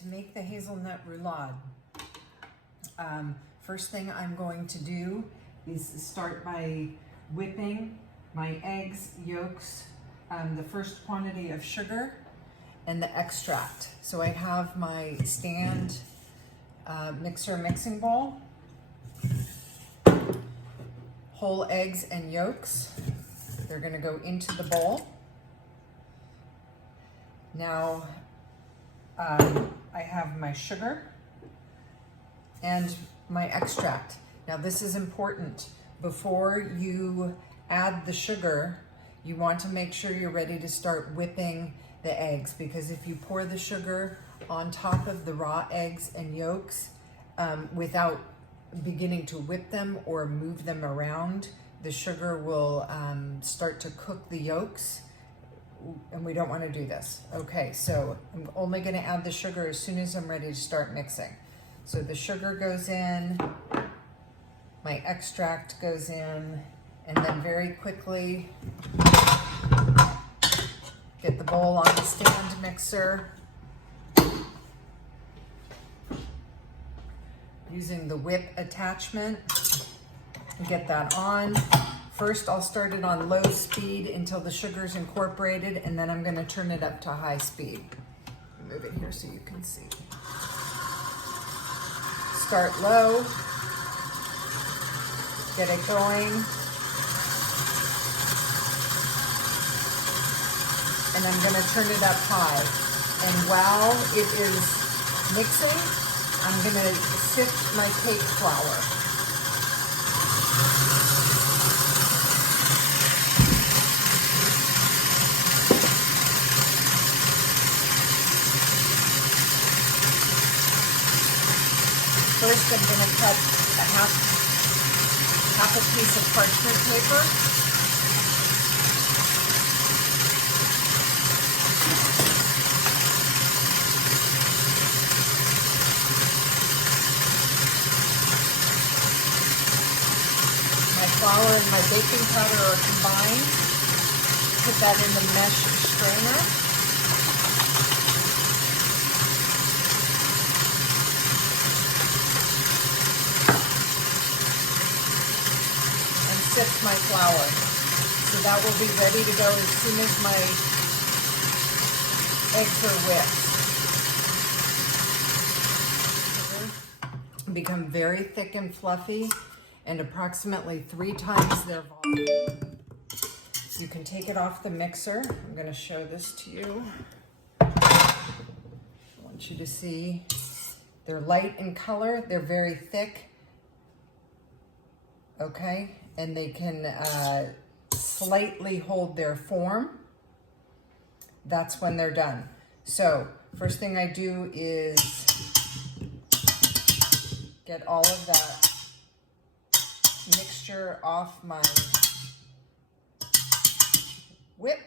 To make the hazelnut roulade, first thing I'm going to do is start by whipping my eggs, yolks, the first quantity of sugar, and the extract. So I have my stand mixer mixing bowl, whole eggs and yolks. They're going to go into the bowl. Now I have my sugar and my extract. Now this is important. Before you add the sugar, you want to make sure you're ready to start whipping the eggs, because if you pour the sugar on top of the raw eggs and yolks without beginning to whip them or move them around, the sugar will start to cook the yolks, and we don't want to do this. Okay, so I'm only going to add the sugar as soon as I'm ready to start mixing. So the sugar goes in, my extract goes in, and then very quickly get the bowl on the stand mixer using the whip attachment. Get that on. First, I'll start it on low speed until the sugar's incorporated, and then I'm going to turn it up to high speed. Move it here so you can see. Start low, get it going, and I'm going to turn it up high. And while it is mixing, I'm going to sift my cake flour. First, I'm going to cut a half a piece of parchment paper. My flour and my baking powder are combined. Put that in the mesh strainer. Sift my flour. So that will be ready to go as soon as my eggs are whipped. Become very thick and fluffy and approximately 3 times their volume. You can take it off the mixer. I'm going to show this to you. I want you to see they're light in color. They're very thick. Okay, and they can slightly hold their form. That's when they're done. So first thing I do is get all of that mixture off my whip.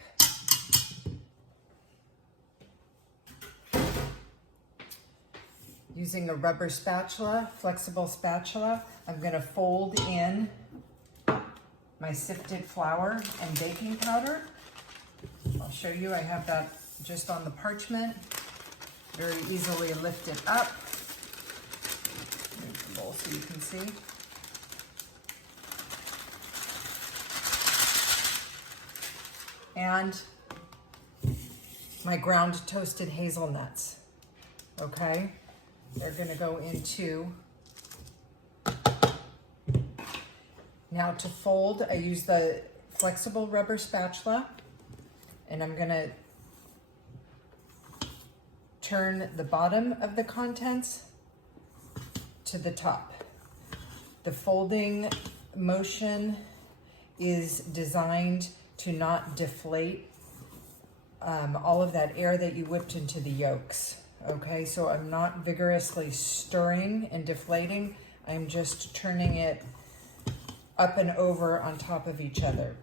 Using a rubber spatula, flexible spatula, I'm going to fold in my sifted flour and baking powder. I'll show you, I have that just on the parchment. Very easily lift it up. Move the bowl so you can see. And my ground toasted hazelnuts, okay? They're gonna go into. Now to fold, I use the flexible rubber spatula, and I'm gonna turn the bottom of the contents to the top. The folding motion is designed to not deflate all of that air that you whipped into the yolks. Okay, so I'm not vigorously stirring and deflating. I'm just turning it up and over on top of each other.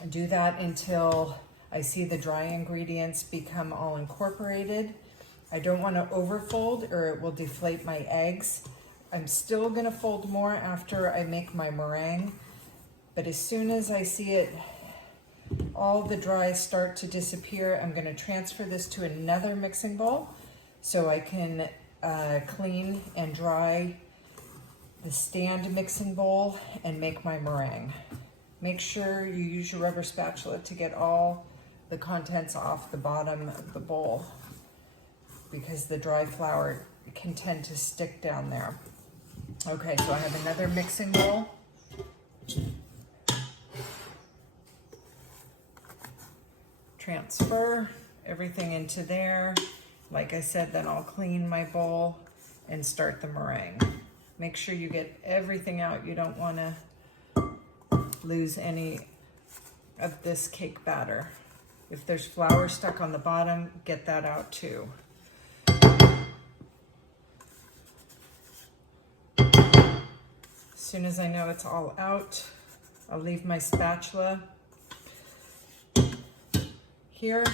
I do that until I see the dry ingredients become all incorporated. I don't want to overfold or it will deflate my eggs. I'm still going to fold more after I make my meringue, but as soon as I see it, all the dry start to disappear, I'm going to transfer this to another mixing bowl so I can clean and dry the stand mixing bowl and make my meringue. Make sure you use your rubber spatula to get all the contents off the bottom of the bowl, because the dry flour can tend to stick down there. Okay, so I have another mixing bowl. Transfer everything into there. Like I said, then I'll clean my bowl and start the meringue. Make sure you get everything out. You don't want to lose any of this cake batter. If there's flour stuck on the bottom, get that out too. As soon as I know it's all out, I'll leave my spatula here,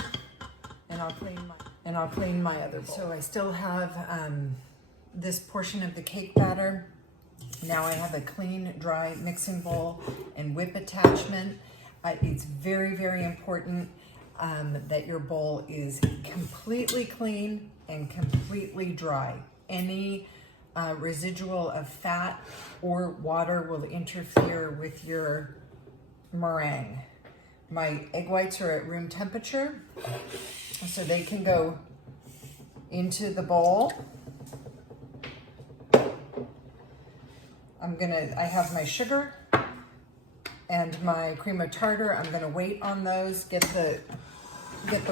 and I'll clean my other bowl. So I still have this portion of the cake batter. Now I have a clean, dry mixing bowl and whip attachment. It's very, very important that your bowl is completely clean and completely dry. Any residual of fat or water will interfere with your meringue. My egg whites are at room temperature, so they can go into the bowl. I have my sugar and my cream of tartar. I'm gonna wait on those, get the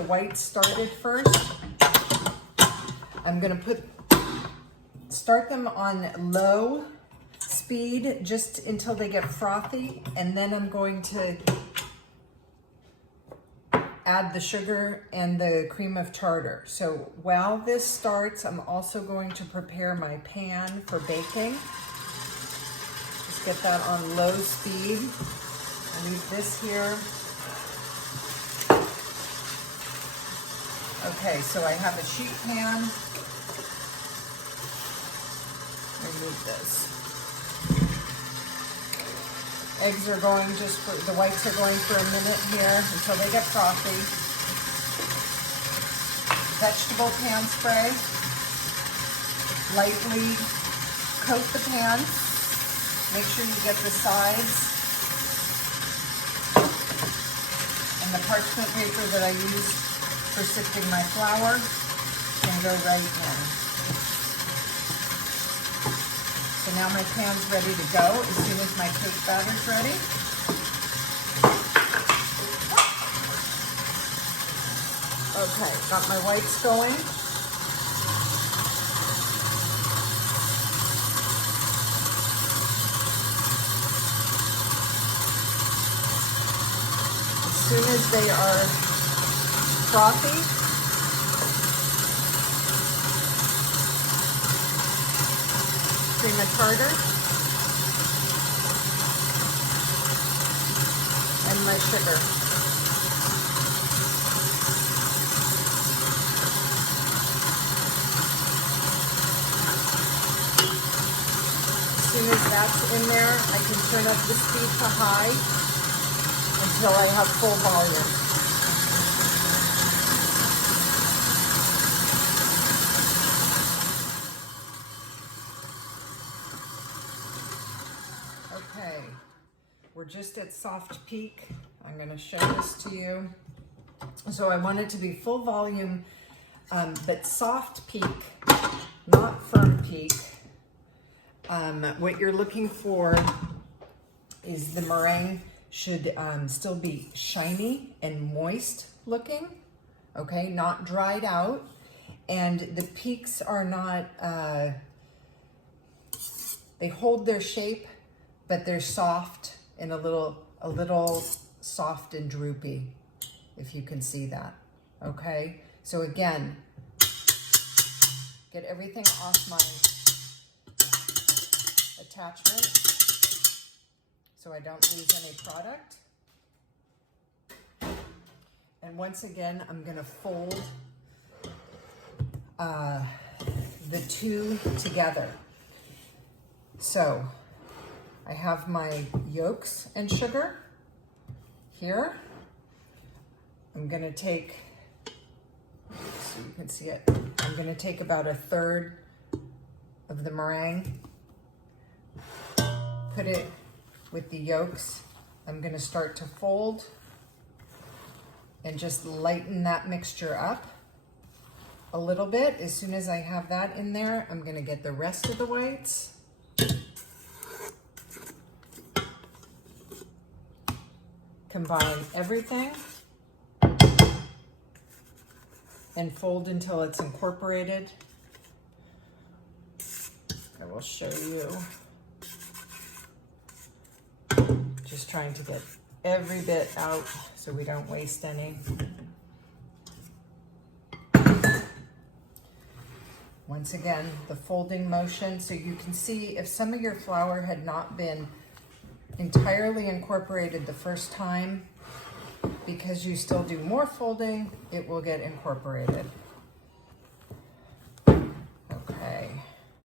whites started first. I'm gonna start them on low speed just until they get frothy, and then I'm going to add the sugar and the cream of tartar. So while this starts, I'm also going to prepare my pan for baking. Just get that on low speed. I'll leave this here. Okay, so I have a sheet pan. Remove this. Eggs are going the whites are going for a minute here until they get frothy. Vegetable pan spray. Lightly coat the pan. Make sure you get the sides. And the parchment paper that I use for sifting my flour can go right in. So now my pan's ready to go as soon as my cake batter's ready. Okay, got my whites going. As soon as they are frothy, cream of tartar, and my sugar. As soon as that's in there, I can turn up the speed to high until I have full volume. Okay, we're just at soft peak. I'm going to show this to you. So I want it to be full volume, but soft peak, not firm peak. What you're looking for is the meringue should still be shiny and moist looking, okay, not dried out. And the peaks are not, they hold their shape, but they're soft and a little soft and droopy, if you can see that, okay? So again, get everything off my attachment so I don't lose any product. And once again, I'm gonna fold the two together. So I have my yolks and sugar here. I'm gonna take so you can see it. I'm gonna take about 1/3 of the meringue, put it with the yolks. I'm gonna start to fold and just lighten that mixture up a little bit. As soon as I have that in there, I'm gonna get the rest of the whites. Combine everything and fold until it's incorporated. I will show you. Just trying to get every bit out so we don't waste any. Once again, the folding motion, so you can see if some of your flour had not been entirely incorporated the first time, because you still do more folding, it will get incorporated.